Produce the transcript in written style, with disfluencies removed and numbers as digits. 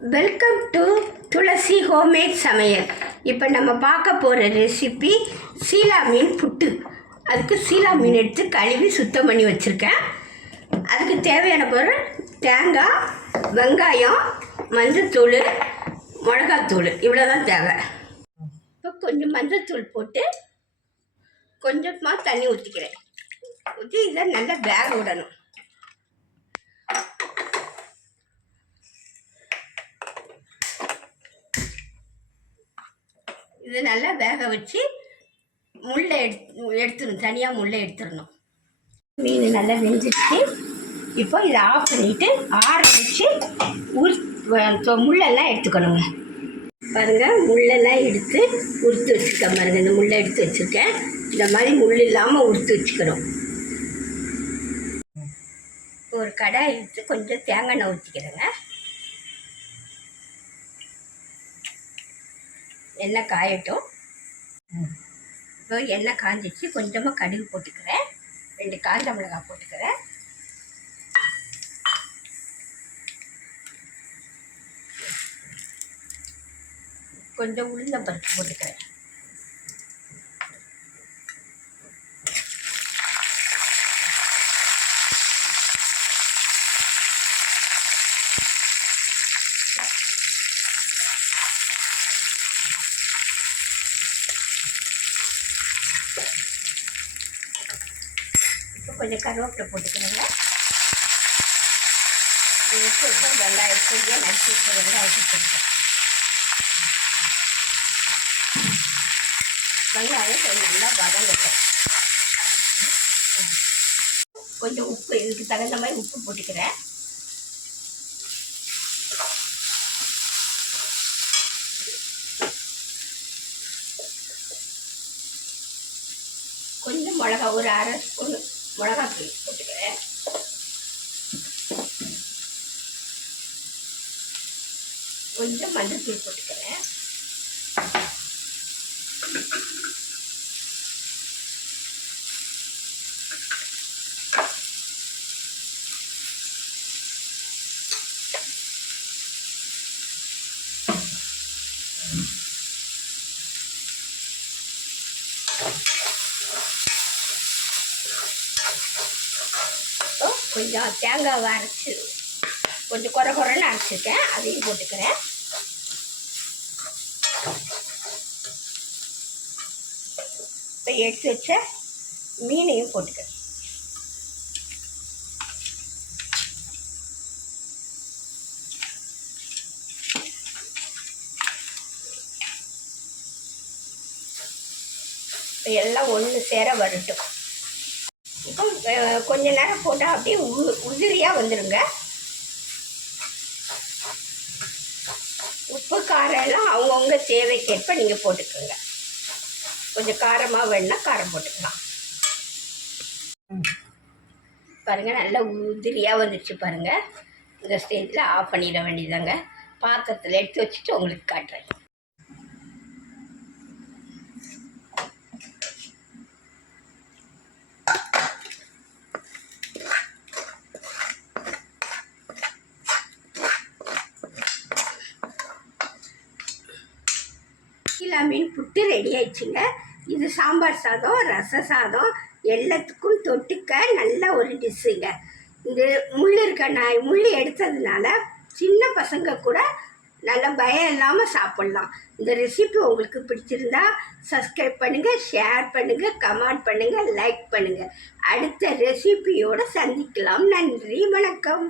Welcome to Thulasi homemade சமையல். இப்போ நம்ம பார்க்க போகிற ரெசிபி சீலா மீன் புட்டு. அதுக்கு சீலா மீன் எடுத்து கழுவி சுத்தம் பண்ணி வச்சுருக்கேன். அதுக்கு தேவையான பொருள் தேங்காய், வெங்காயம், மஞ்சத்தூள், மிளகாத்தூள், இவ்வளோ தான் தேவை. இப்போ கொஞ்சம் மஞ்சத்தூள் போட்டு கொஞ்சமாக தண்ணி ஊற்றிக்கிறேன். ஊற்றி இதை நல்லா வேக விடணும். இது நல்லா வேக வச்சு முள்ளை எடுத்துடணும், தனியாக முள்ளை எடுத்துடணும். மீன் நல்லா வெஞ்சிச்சு. இப்போ இதை ஆஃப் பண்ணிவிட்டு ஆற வச்சு முள்ளெல்லாம் எடுத்துக்கணுங்க. பாருங்கள், முள்ளெல்லாம் எடுத்து உறுத்து வச்சுருக்கேன். பாருங்கள், இந்த முள்ளை எடுத்து வச்சுருக்கேன். இந்த மாதிரி முள் இல்லாமல் உறுத்து வச்சுக்கணும். ஒரு கடாய் எடுத்து கொஞ்சம் தேங்காய் எண்ணெய் ஊற்றிக்கிறேங்க. எண்ணெய் காயட்டும். இப்போ எண்ணெய் காஞ்சிச்சு. கொஞ்சமாக கடுகு போட்டுக்கிறேன். 2 காஞ்ச மிளகாய் போட்டுக்கிறேன். கொஞ்சம் உளுந்தம்பருப்பு போட்டுக்கிறேன். கொஞ்சம் கருவேப்பிலை போட்டுக்கிறேங்க. வெங்காயம் கொஞ்சம் நச்சு வெங்காயத்தை போட்டுக்கிறேன். வெங்காயம் கொஞ்சம் நல்லா வதங்கட்டும். கொஞ்சம் உப்பு, இதுக்கு தகுந்த மாதிரி உப்பு போட்டுக்கிறேன். கொஞ்சம் மிளகா, ஒரு 1/2 ஸ்பூன் மிளகாத்தூள் போட்டுக்கிறேன். கொஞ்சம் மஞ்சத்தூள் போட்டுக்கிறேன். கொஞ்சம் தேங்காய் அரைச்சி கொஞ்சம் குறைன்னு அரைச்சிருக்கேன், அதையும் போட்டுக்கிறேன். இப்போ எடுத்து வச்ச மீனையும் போட்டுக்கிறேன். எல்லாம் ஒன்று சேர வரட்டும். இப்போ கொஞ்ச நேரம் போட்டால் அப்படியே உதிரியாக வந்துடுங்க. உப்பு காரம் எல்லாம் அவங்கவுங்க தேவைக்கேற்ப நீங்கள் போட்டுக்கோங்க. கொஞ்சம் காரமாக வேணுன்னா காரம் போட்டுக்கலாம். பாருங்கள், நல்லா உதிரியாக வந்துடுச்சு. பாருங்கள், இந்த ஸ்டேஜில் ஆஃப் பண்ணிட வேண்டியதாங்க. பாத்திரத்தில் எடுத்து வச்சுட்டு உங்களுக்கு காட்டுறேன். சீலா மீன் புட்டு ரெடி ஆயிடுச்சுங்க. இது சாம்பார் சாதம், ரச சாதம் எல்லாத்துக்கும் தொட்டுக்க நல்ல ஒரு டிஷ்ஷுங்க. இந்த முள் எடுத்ததுனால சின்ன பசங்க கூட நல்ல பயம் இல்லாமல் சாப்பிட்லாம். இந்த ரெசிபி உங்களுக்கு பிடிச்சிருந்தா சப்ஸ்கிரைப் பண்ணுங்கள், ஷேர் பண்ணுங்கள், கமெண்ட் பண்ணுங்கள், லைக் பண்ணுங்கள். அடுத்த ரெசிபியோடு சந்திக்கலாம். நன்றி, வணக்கம்.